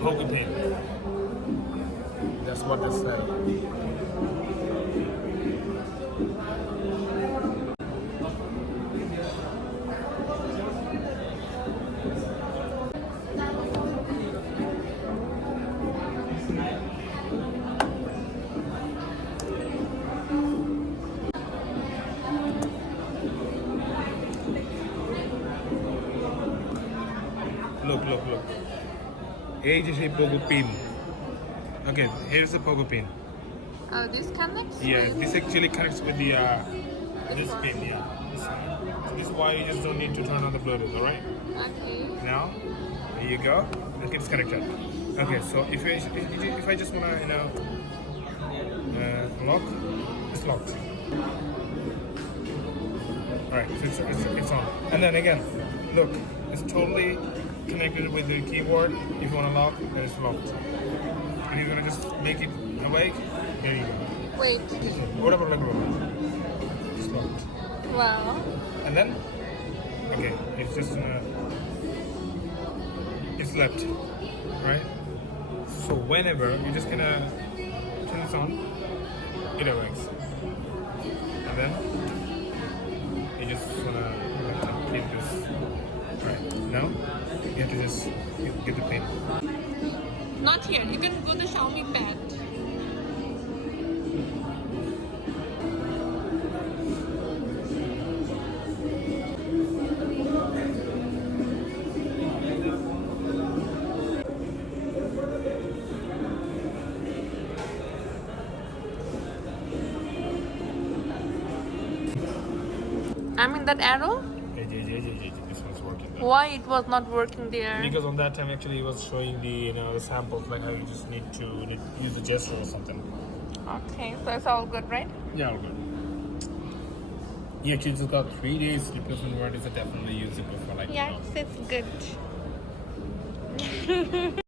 poker pin. That's what they say. Look. Here is a pogo pin. Okay, here's the pogo pin. Oh, this connects? Yeah, with- this actually connects with the this pin. Yeah, this one. So this is why you just don't need to turn on the Bluetooth. All right. Okay. Now, there you go. Look, it's connected. Okay, so if I just wanna lock, it's locked. All right, so it's on. And then again, look, it's totally connected with the keyboard. If you want to lock, then it's locked. And you're gonna just make it awake. There you go. Wait. Whatever, like it's locked. Wow. And then, okay, it's just it's left, right? So whenever you're just gonna turn this on, it awakes, and then you just wanna keep this. Right now, you have to just get the pin. Not here. You can go to Xiaomi Pad. I mean that arrow? This one's working. Why it was not working there? Because on that time actually it was showing the the samples, like how you just need to use the gesture or something. Okay, so it's all good, right? Yeah, all good. Yeah, actually just got 3 days replacement warranty, so definitely use it before like Yes, it's good.